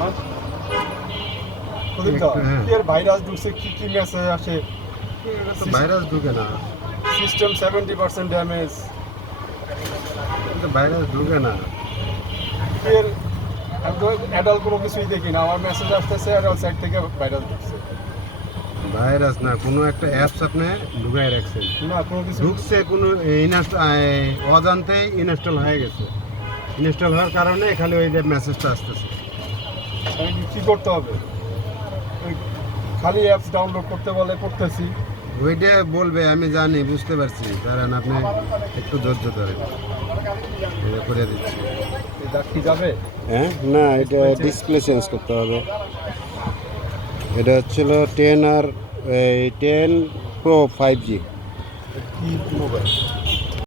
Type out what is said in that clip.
আমার ভাইরাস ঢুকছে, কি কি মেসেজ আসে? ভাইরাস ঢুকে না, সিস্টেম 70% ড্যামেজ। ভাইরাস ঢুকে না। এর আমি তো অ্যাডাল্ট কোনো কিছুই দেখি না, আমার মেসেজ আসতেছে অ্যাডাল্ট সাইড থেকে ভাইরাস ঢুকছে। ভাইরাস না, কোনো একটা অ্যাপস আপনি ঢুকাই রাখছেন, না কোনো কিছু ঢুকছে, কোনো অজান্তেই ইনস্টল হয়ে গেছে। ইনস্টল হওয়ার কারণে খালি ওই যে মেসেজটা আসতেছে। আমি কি করতে হবে? ওই খালি অ্যাপস ডাউনলোড করতে বলে, করতেছি। ওইটা বলবে, আমি জানি, বুঝতে পারছি, কারণ আপনি একটু ধৈর্য ধরেন, এটা করে দিচ্ছি। এটা কি যাবে? হ্যাঁ, না, এটা ডিসপ্লে চেঞ্জ করতে হবে। এটা হচ্ছিল 10 আর 10 Pro 5G। কি মোবাইল?